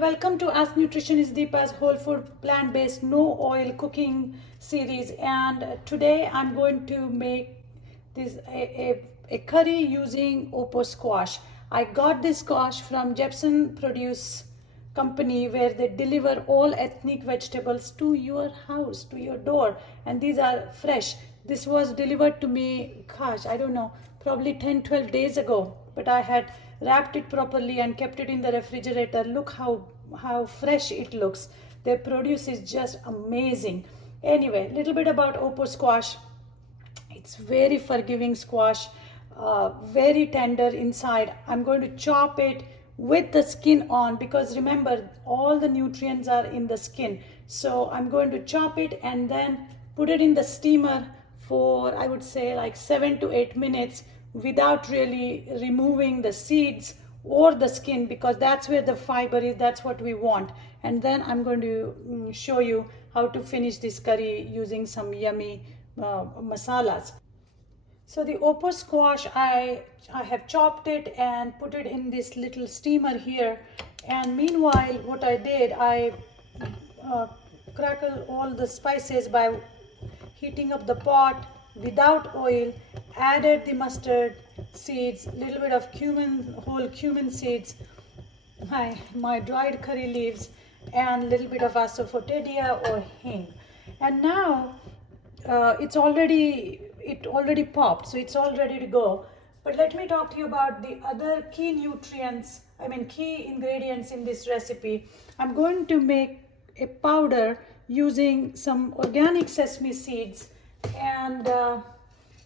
Welcome to Ask Nutritionist Deepa's whole food plant-based no oil cooking series, and today I'm going to make this a curry using Opo squash. I got this squash from Jepson Produce Company, where they deliver all ethnic vegetables to your house, to your door, and these are fresh. This was delivered to me, gosh, I don't know, probably 10-12 days ago, but I had wrapped it properly and kept it in the refrigerator. Look how fresh it looks. Their produce is just amazing. Anyway, little bit about Opo squash. It's very forgiving squash, very tender inside. I'm going to chop it with the skin on, because remember, all the nutrients are in the skin. So I'm going to chop it and then put it in the steamer for, I would say, like 7 to 8 minutes without really removing the seeds or the skin, because that's where the fiber is. That's what we want. And then I'm going to show you how to finish this curry using some yummy masalas. So the Opo squash, I have chopped it and put it in this little steamer here. And meanwhile, what I did, I crackled all the spices by heating up the pot without oil, added the mustard seeds, a little bit of cumin, whole cumin seeds, my dried curry leaves, and a little bit of asafoetida or hing. And now it already popped, so it's all ready to go. But let me talk to you about the other key nutrients, key ingredients in this recipe. I'm going to make a powder using some organic sesame seeds and a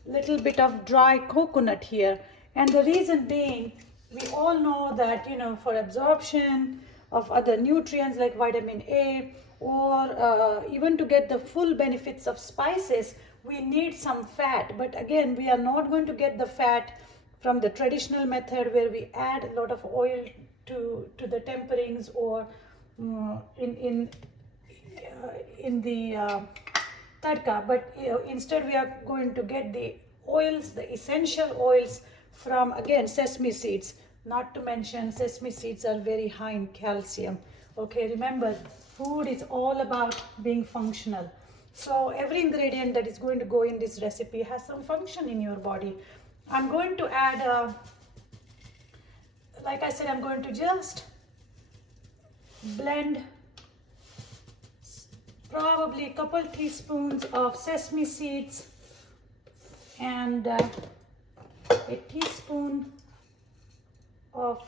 little bit of dry coconut here. And the reason being, we all know that, for absorption of other nutrients like vitamin A, or even to get the full benefits of spices, we need some fat. But again, we are not going to get the fat from the traditional method, where we add a lot of oil to the temperings, or in the tadka. But instead, we are going to get the oils, the essential oils from, again, sesame seeds. Not to mention, sesame seeds are very high in calcium. Okay, remember, food is all about being functional. So every ingredient that is going to go in this recipe has some function in your body. I'm going to add, like I said, I'm going to just blend probably a couple teaspoons of sesame seeds and a teaspoon of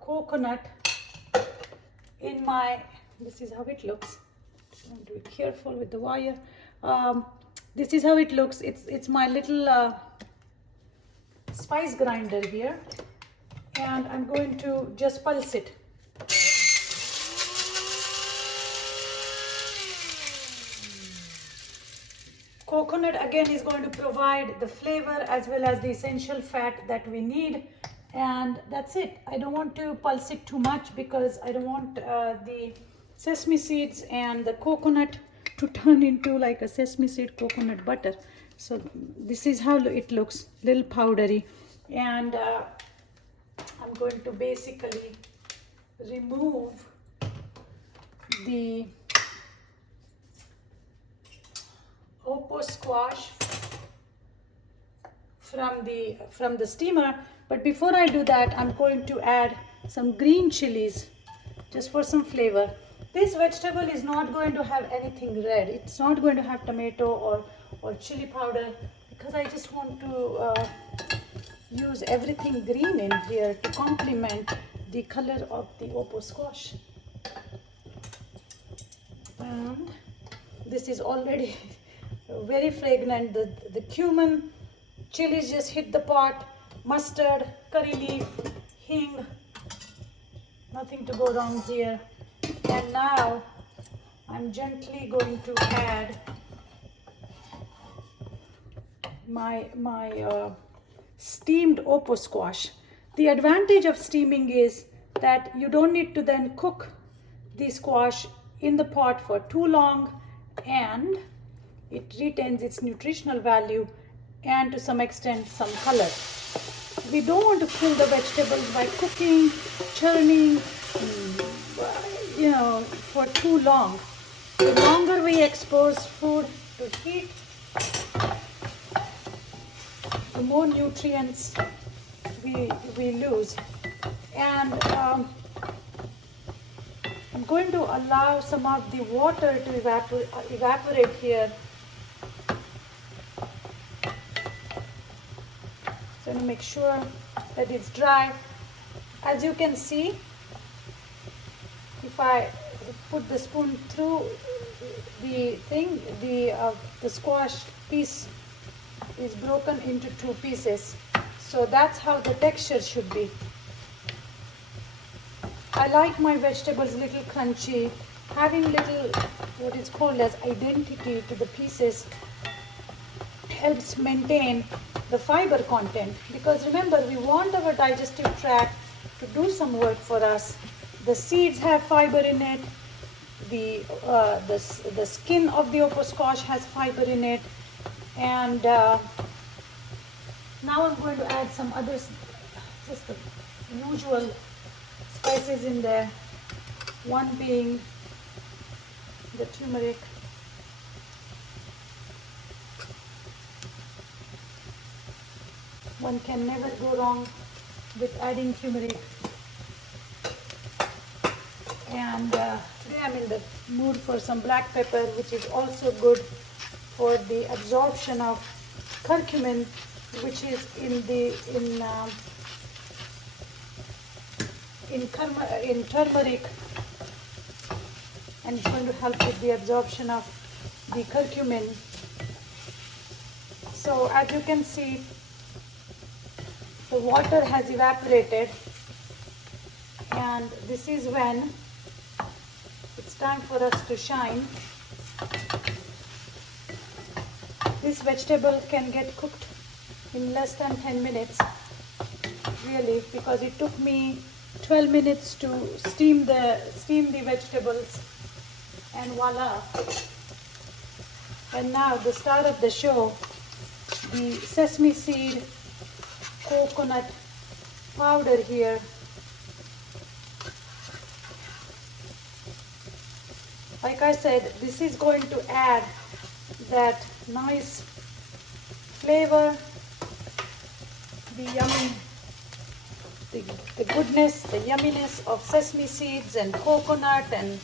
coconut in my, this is how it looks. I want to be careful with the wire. This is how it looks. It's my little spice grinder here, and I'm going to just pulse it. Coconut again is going to provide the flavor as well as the essential fat that we need, and that's it. I don't want to pulse it too much, because I don't want the sesame seeds and the coconut to turn into like a sesame seed coconut butter. So this is how it looks, little powdery. And I'm going to basically remove the Opo squash from the steamer. But before I do that, I'm going to add some green chilies just for some flavor. This vegetable is not going to have anything red. It's not going to have tomato or chili powder, because I just want to use everything green in here to complement the color of the Opo squash. And this is already very fragrant. The cumin, chilies just hit the pot, mustard, curry leaf, hing, nothing to go wrong here. And now I'm gently going to add my steamed Opo squash. The advantage of steaming is that you don't need to then cook the squash in the pot for too long, and it retains its nutritional value and to some extent some color. We don't want to kill the vegetables by cooking, churning, for too long. The longer we expose food to heat, the more nutrients we lose. And I'm going to allow some of the water to evaporate here. So to make sure that it's dry. As you can see, if I put the spoon through the thing, the squash piece is broken into two pieces. So that's how the texture should be. I like my vegetables little crunchy. Having little, what is called as identity to the pieces helps maintain the fiber content, because remember, we want our digestive tract to do some work for us. The seeds have fiber in it. The skin of the Opo squash has fiber in it. And now I'm going to add some others, just the usual spices in there. One being the turmeric. One can never go wrong with adding turmeric. And today I'm in the mood for some black pepper, which is also good for the absorption of curcumin, which is in turmeric, and it's going to help with the absorption of the curcumin. So as you can see, the water has evaporated, and this is when it's time for us to shine. This vegetable can get cooked in less than 10 minutes, really, because it took me 12 minutes to steam the vegetables, and voila. And now the star of the show, the sesame seed coconut powder here. Like I said, this is going to add that nice flavor, the yummy, the goodness, the yumminess of sesame seeds and coconut, and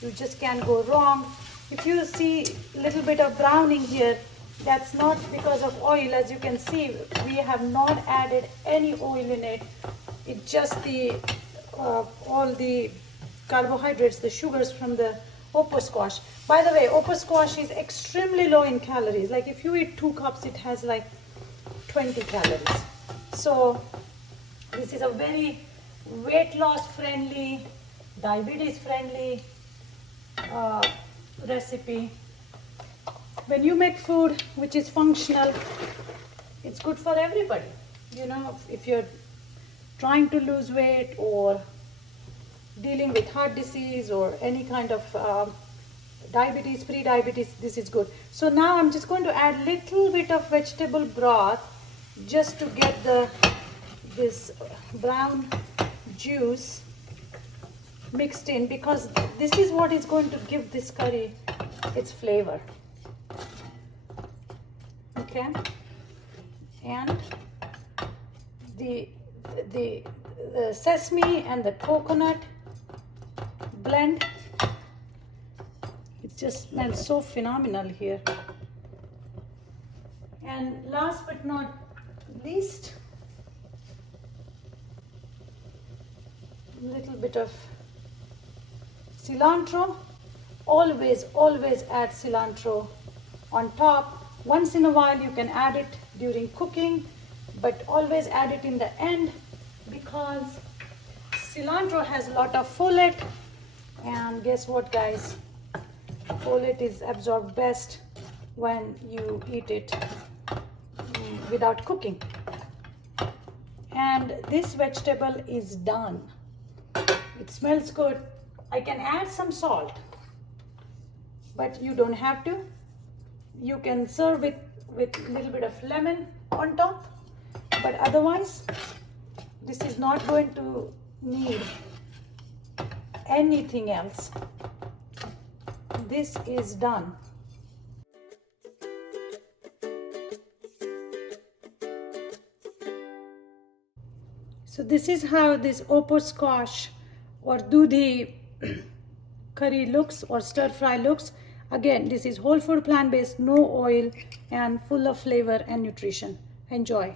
you just can't go wrong. If you see a little bit of browning here, that's not because of oil. As you can see, we have not added any oil in it. It's just all the carbohydrates, the sugars from the Opo squash. By the way, Opo squash is extremely low in calories. Like if you eat 2 cups, it has like 20 calories. So this is a very weight loss friendly, diabetes friendly recipe. When you make food which is functional, it's good for everybody. You know, if you're trying to lose weight or dealing with heart disease or any kind of diabetes, pre-diabetes, this is good. So now I'm just going to add little bit of vegetable broth just to get this brown juice mixed in, because this is what is going to give this curry its flavor. Okay, and the sesame and the coconut blend, it just smells so phenomenal here. And last but not least, a little bit of cilantro. Always add cilantro on top. Once in a while you can add it during cooking, but always add it in the end, because cilantro has a lot of folate, and guess what, guys? Folate is absorbed best when you eat it without cooking. And this vegetable is done. It smells good. I can add some salt, but you don't have to. You can serve it with a little bit of lemon on top, but otherwise this is not going to need anything else. This is done. So this is how this Opo squash or dudhi curry looks, or stir fry looks. Again, this is whole food, plant based, no oil, and full of flavor and nutrition. Enjoy.